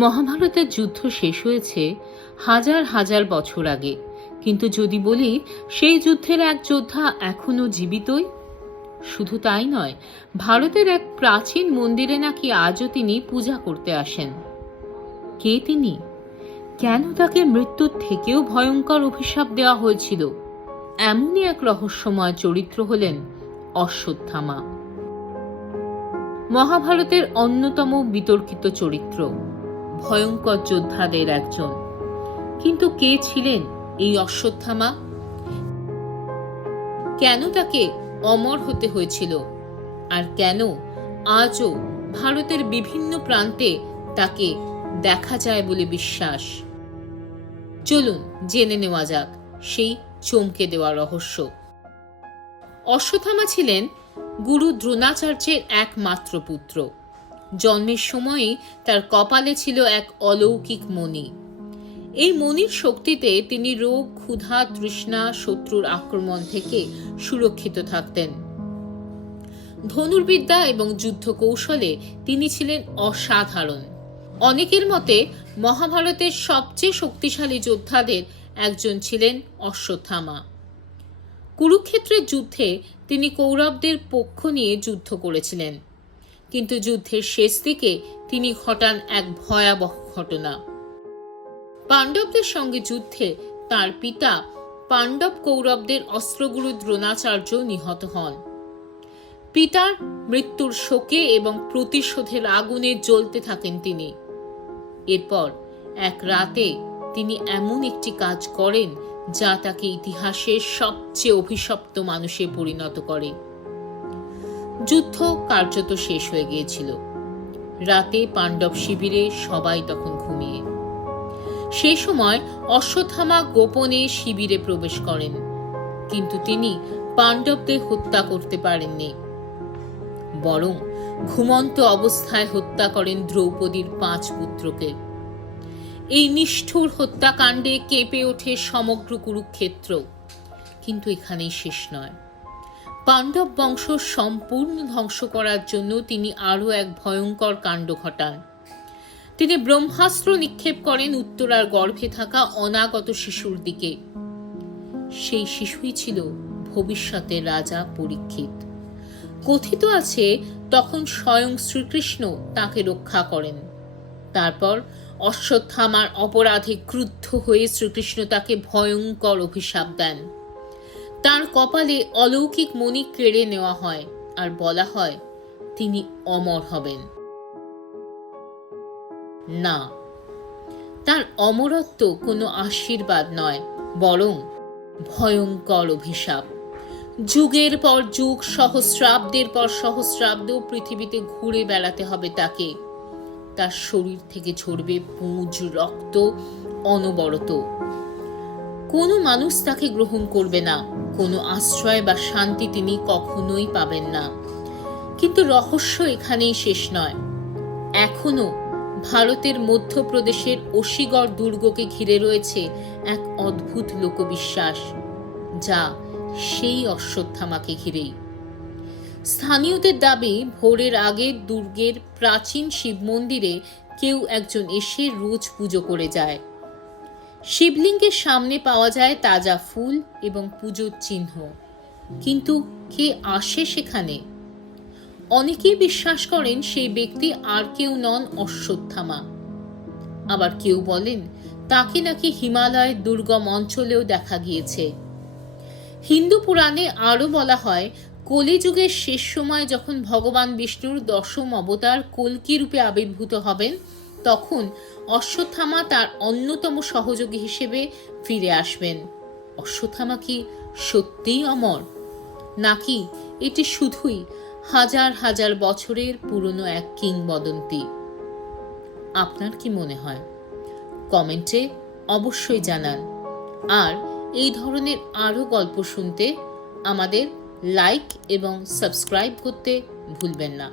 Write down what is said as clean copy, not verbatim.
মহাভারতের যুদ্ধ শেষ হয়েছে হাজার হাজার বছর আগে, কিন্তু যদি বলি সেই যুদ্ধের এক যোদ্ধা এখনো জীবিতই। শুধু তাই নয়, ভারতের এক প্রাচীন মন্দিরে নাকি আজও তিনি পূজা করতে আসেন। কে তিনি? কেন তাকে মৃত্যুর থেকেও ভয়ঙ্কর অভিশাপ দেওয়া হয়েছিল? এমনই এক রহস্যময় চরিত্র হলেন অশ্বত্থামা, মহাভারতের অন্যতম বিতর্কিত চরিত্র, ভয়ঙ্কর যোদ্ধাদের একজন। কিন্তু কে ছিলেন এই অশ্বত্থামা? কেন তাকে অমর হতে হয়েছিল? আর কেন আজও ভারতের বিভিন্ন প্রান্তে তাকে দেখা যায় বলে বিশ্বাস? চলুন জেনে নেওয়া যাক সেই চমকে দেওয়া রহস্য। অশ্বত্থামা ছিলেন গুরু দ্রোণাচার্যের একমাত্র পুত্র। জন্মের সময়ই তার কপালে ছিল এক অলৌকিক মণি। এই মণির শক্তিতে তিনি রোগ, ক্ষুধা, তৃষ্ণা, শত্রুর আক্রমণ থেকে সুরক্ষিত থাকতেন। ধনুর্বিদ্যা এবং যুদ্ধ কৌশলে তিনি ছিলেন অসাধারণ। অনেকের মতে মহাভারতের সবচেয়ে শক্তিশালী যোদ্ধাদের একজন ছিলেন অশ্বত্থামা। কুরুক্ষেত্রের যুদ্ধে তিনি কৌরবদের পক্ষ নিয়ে যুদ্ধ করেছিলেন, কিন্তু যুদ্ধের শেষ দিকে তিনি ঘটান এক ভয়াবহ ঘটনা। পাণ্ডবদের সঙ্গে যুদ্ধে তার পিতা পাণ্ডব কৌরবদের অস্ত্রগুরু দ্রোণাচার্য নিহত হন। পিতার মৃত্যুর শোকে এবং প্রতিশোধের আগুনে জ্বলতে থাকেন তিনি। এরপর এক রাতে তিনি এমন একটি কাজ করেন যা তাকে ইতিহাসের সবচেয়ে অভিশপ্ত মানুষে পরিণত করে। যুদ্ধ কার্যত শেষ হয়ে গিয়েছিল। রাতে পাণ্ডব শিবিরে সবাই তখন ঘুমিয়ে। সেই সময় অশ্বত্থামা গোপনে শিবিরে প্রবেশ করেন, কিন্তু তিনি পাণ্ডবদের হত্যা করতে পারেননি। বরং ঘুমন্ত অবস্থায় হত্যা করেন দ্রৌপদীর 5 পুত্রকে। এই নিষ্ঠুর হত্যাকাণ্ডে কেঁপে ওঠে সমগ্র কুরুক্ষেত্র। কিন্তু এখানেই শেষ নয়। পাণ্ডব বংশ সম্পূর্ণ ধ্বংস করার জন্য তিনি আরো এক ভয়ঙ্কর কাণ্ড ঘটান। তিনি ব্রহ্মাস্ত্র নিক্ষেপ করেন উত্তরার গর্ভে থাকা অনাগত শিশুর দিকে। সেই শিশুই ছিল ভবিষ্যতের রাজা পরীক্ষিত। কথিত আছে তখন স্বয়ং শ্রীকৃষ্ণ তাকে রক্ষা করেন। তারপর অশ্বত্থামার অপরাধে ক্রুদ্ধ হয়ে শ্রীকৃষ্ণ তাকে ভয়ঙ্কর অভিশাপ দেন। তার কপালে অলৌকিক মণি কেড়ে নেওয়া হয় আর বলা হয় তিনি অমর হবেন। না, তার অমরত্ব কোনো আশীর্বাদ নয়, বরং ভয়ঙ্কর অভিশাপ। যুগের পর যুগ, সহস্রাব্দের পর সহস্রাব্দ পৃথিবীতে ঘুরে বেড়াতে হবে তাকে। তার শরীর থেকে ঝরবে পুঁজ রক্ত অনবরত। কোনো মানুষ তাকে গ্রহণ করবে না, কোনো আশ্রয় বা শান্তি তিনি কখনোই পাবেন না। কিন্তু রহস্য এখানেই শেষ নয়। এখনো ভারতের মধ্যপ্রদেশের অসীগড় দুর্গকে ঘিরে রয়েছে এক অদ্ভুত লোকবিশ্বাস, যা সেই অশ্বত্থামাকে ঘিরেই। স্থানীয়দের দাবি, ভোরের আগে দুর্গের প্রাচীন শিব মন্দিরে কেউ একজন এসে রোজ পুজো করে যায়। শিবলিঙ্গের সামনে পাওয়া যায় তাজা ফুল এবং পুজোর চিহ্ন। কিন্তু কে আসে সেখানে? অনেকেই বিশ্বাস করেন সেই ব্যক্তি আর কেউ নন, অশ্বত্থামা। আবার কেউ বলেন তাকে নাকি হিমালয়ের দুর্গম অঞ্চলেও দেখা গিয়েছে। হিন্দু পুরাণে আরো বলা হয়, কলিযুগের শেষ সময় যখন ভগবান বিষ্ণুর 10ম অবতার কল্কি রূপে আবির্ভূত হবেন, তখন অশ্বত্থামা তার অন্যতম সহযোগী হিসেবে ফিরে আসবেন। অশ্বত্থামা কি সত্যিই অমর, নাকি এটি শুধুই হাজার হাজার বছরের পুরনো এক কিংবদন্তি? আপনার কি মনে হয়? কমেন্টে অবশ্যই জানান। আর এই ধরনের আরো গল্প শুনতে আমাদের লাইক এবং সাবস্ক্রাইব করতে ভুলবেন না।